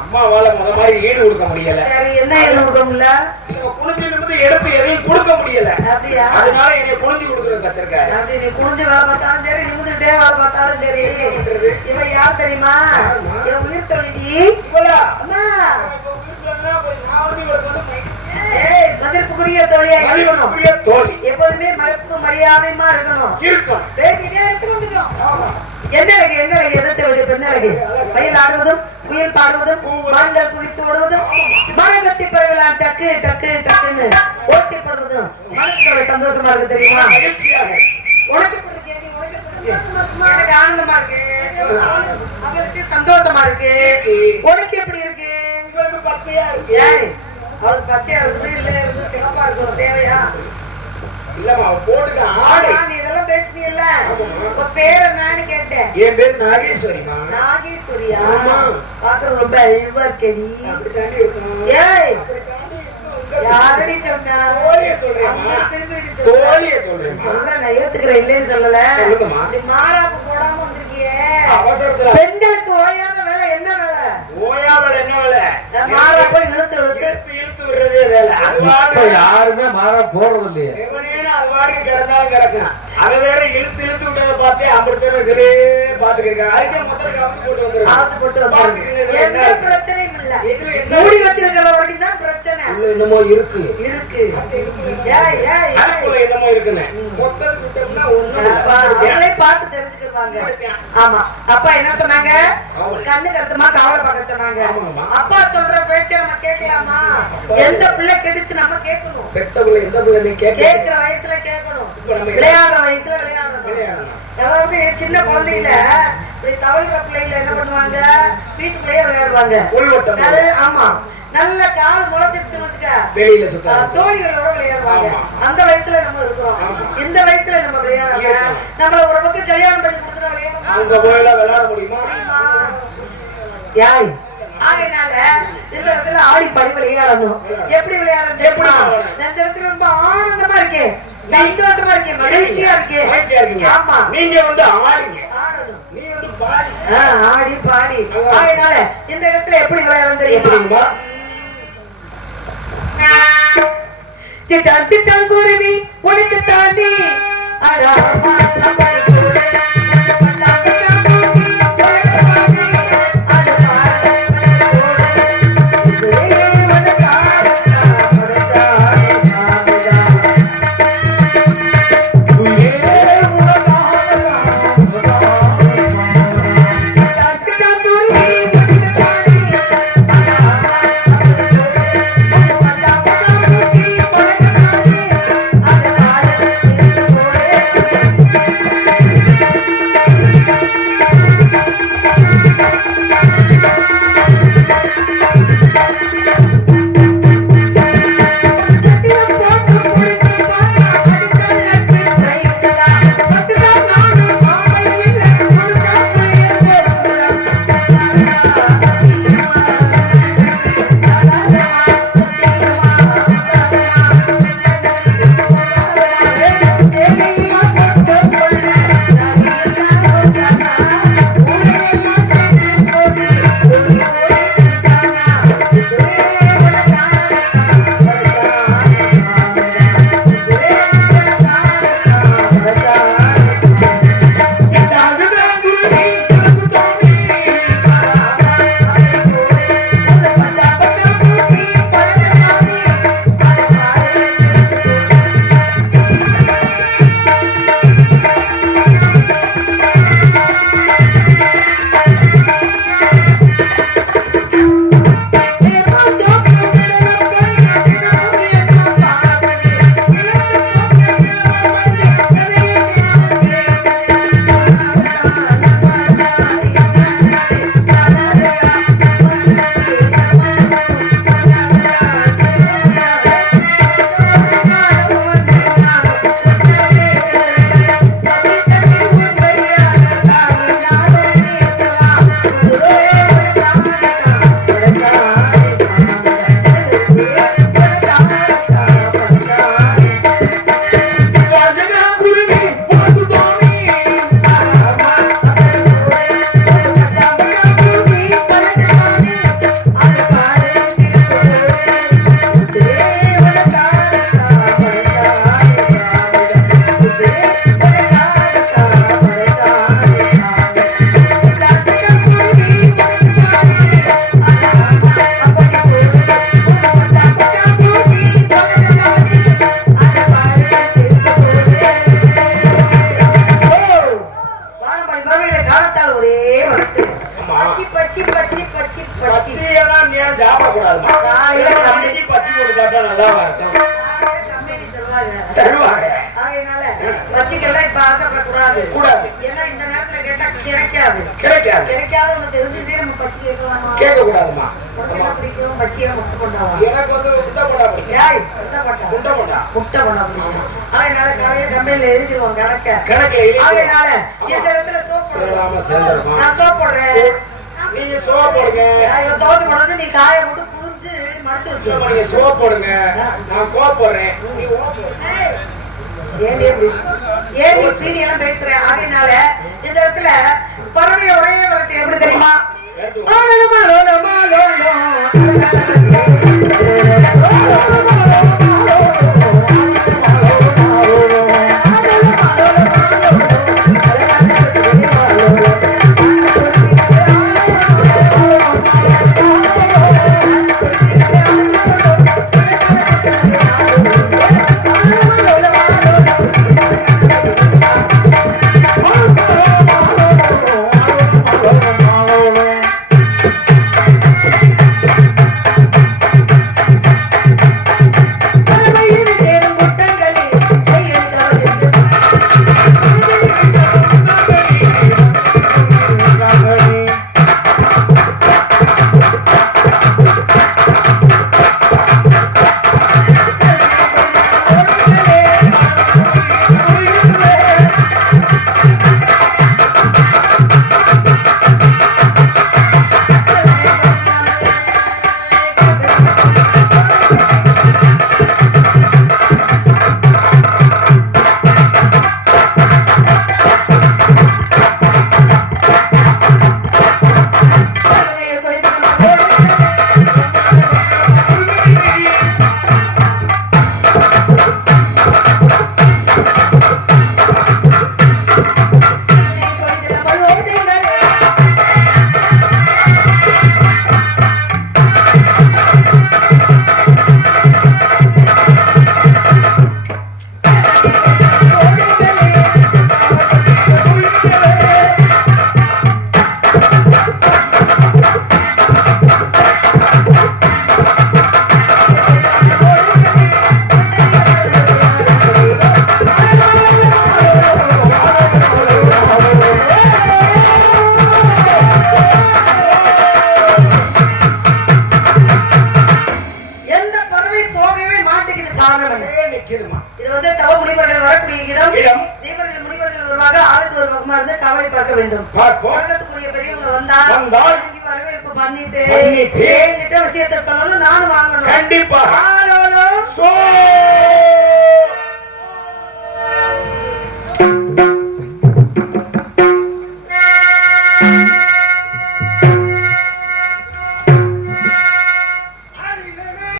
அம்மாவால முத மாதிரி ஈடு கொடுக்க முடியல. சரி, என்ன ஈடு கொடுக்க முடியல? இவங்க குனிஞ்சில இருந்து எடுத்து எதையும் கொடுக்க முடியல. அப்படியா? அதனால என்னை குனிஞ்சு கொடுக்குறது வச்சிருக்காரு. அப்படி நீ குனிஞ்சு வேலை பார்த்தாலும் சரி, நிமிந்துட்டே வேலை பார்த்தாலும் சரி, இவன் யார் தெரியுமா? இவன் உயிர் தொழிலி. அம்மா மதிப்புக்குரிய தோழியா இருக்கணும். எப்போதுமே மதிப்பு மரியாதைமா இருக்கணும். பேசிட்டே இருக்கணும். என்ன எதிர்த்து விடு பெண்ணழகு மயில் ஆடுவதும் உயிர் பாடுவதும் மான்கள் குதித்து ஓடுவதும் மரகத்தி பறவைகளால் டக்கு டக்கு டக்குன்னு ஓசைப்படுவதும் மனசுல சந்தோஷமா இருக்கு தெரியுமா? உனக்கு எனக்கு ஆனந்தமா இருக்கு, அவளுக்கு சந்தோஷமா இருக்கு. உனக்கு எப்படி இருக்கு? பச்சையா இருக்கு. அவளுக்கு பச்சையா இருக்குது, இல்ல இருந்து சிறப்பா இருக்கும். தேவையா? இல்லம்மா போடுங்க ஆடு. நீ இதெல்லாம் பேசுனீல்ல, உன் பேர் என்னன்னு கேட்டேன். என் பேர் நாகேஸ்வரிமா. நாகேஸ்வரியா? பாக்குறது ரொம்ப அழிவா இருக்கேடி. ஏய் யாரடி சொன்னா? தோழிய சொல்றேன். சொல்றேன், நான் ஏத்துக்கிறேன், இல்லைன்னு சொல்லல. மாறாப்பு போடாம வந்திருக்கியே. பெண்களுக்கு ஓயாத வேலை என்ன வேலை? ஓயா வேலை என்ன வேலை? மாறாப்ப இழுத்து இழுத்து இழுத்து விடுறதே வேலை. யாருமே மாறா போறது இல்லையே. அல்வாடி கிடந்தாலும் கிடக்கும். அதை வேற இழுத்து இழுத்து விட்டதை பார்த்தே 50 பேர் பாத்துக்கிறேன். அதுக்கே முதல்ல போட்டு வந்துருங்க. எந்த பிரச்சனையும் இல்ல. மூடி வச்சிருக்கிற வரைக்கும் தான் பிரச்சனை. என்னமோ இருக்கு இருக்கு. என்னமோ இருக்குன்னு பார்த்து தெரிஞ்சுக்கிடுவாங்க. ஆமா, அப்பா என்ன சொன்னாங்க? கண்ணு கருத்துமா கவலை பார்க்க சொன்னாங்க. அப்பா சொல்ற பேச்ச நம்ம கேட்கலாமா? எந்த பிள்ளை கெடுச்சு நம்ம கேட்கணும். எந்த பிள்ளை கேட்கிற வயசுல கேட்கணும், விளையாடுற வயசுல விளையாடணும். அதாவது சின்ன குழந்தையில தவழ்கிற பிள்ளைல என்ன பண்ணுவாங்க? வீட்டுக்குள்ளேயே விளையாடுவாங்க. ஆமா, நல்ல கால் முளைச்சிருச்சுன்னு வச்சுக்க தோழிகளோட விளையாடுவாங்க. அந்த வயசுல நம்ம இருக்கிறோம். இந்த வயசுல நம்ம விளையாடாம நம்மள ஒரு பக்கம் கல்யாணம் பண்ணி கொடுத்துட்டா விளையாட முடியுமா? யாய் ஆகையினால இந்த இடத்துல ஆடி பாடி விளையாடணும். எப்படி விளையாடணும் தெரியுமா? இந்த இடத்துல ரொம்ப ஆனந்தமா இருக்கேன், சந்தோஷமா இருக்கேன், மகிழ்ச்சியா இருக்கேன். ஆமா, நீங்க வந்து ஆடுங்க, நீ வந்து பாடி ஆடி பாடி. ஆகையினால இந்த இடத்துல எப்படி விளையாடணும் தெரியுமா? சிட்டான் சிட்டான் குருவி உனக்கு தாண்டி அடா Yeah. காலத்தால் ஒரே வளர்த்து ஆமா. பச்சி பச்சி பச்சி பச்சி பச்சி பச்சையெல்லாம் நேரம் சாப்பிடக்கூடாதுமா. காலையில அன்னைக்கு பச்சை போட்டு சாப்பிட்டா நல்லா இருக்கும். கம்பெனி தருவாங்க தருவாங்க. அதனால வச்சிக்கலாம் இப்ப ஆசைப்படக்கூடாது கூடாது. ஏன்னா இந்த நேரத்துல கேட்டா கிடைக்காது கிடைக்காது. கிடைக்காத நம்ம தெரிஞ்சுட்டே நம்ம பச்சி கேட்கலாமா கேட்கக்கூடாதுமா. உனக்கு என்ன பிடிக்கும் பச்சியை முட்டை கொண்டாவா எனக்கு வந்து முட்டை போட்டா பிடிக்கும். ஏய் முட்டை போட்டா முட்டை போட்டா. முட்டை கொண்டா பிடிக்கும் அதனால காலையில கம்பெனில எழுதிடுவோம் கணக்க கணக்குல எழுதி. அதனால இந்த இடத்துல சோப் சேராம சேர்ந்துருமா. நான் சோப் போடுறேன் நீங்க சோப் போடுங்க. இவன் தோத்து போடுறது நீ காய போட்டு புழிஞ்சு மடிச்சு வச்சு நீங்க சோப் போடுங்க. நான் கோப் போடுறேன். நீ ஓப் போடு. ஏன் நீ சீனி எல்லாம் பேசுற அதனால இந்த இடத்துல பறவை ஒரே வரட்டு எப்படி தெரியுமா இது வந்து தவ முனிவர்கள் வரக்கூடிய இடம். தேவர்கள் முனிவர்கள் வருவாங்க. ஆளுக்கு ஒரு பக்கமா இருந்து காவலை பார்க்க வேண்டும். உலகத்துக்குரிய பெரியவங்க வந்தால் இங்க வரவேற்பு பண்ணிட்டு விஷயத்தை சொல்லணும். நானும் வாங்கணும். கண்டிப்பா.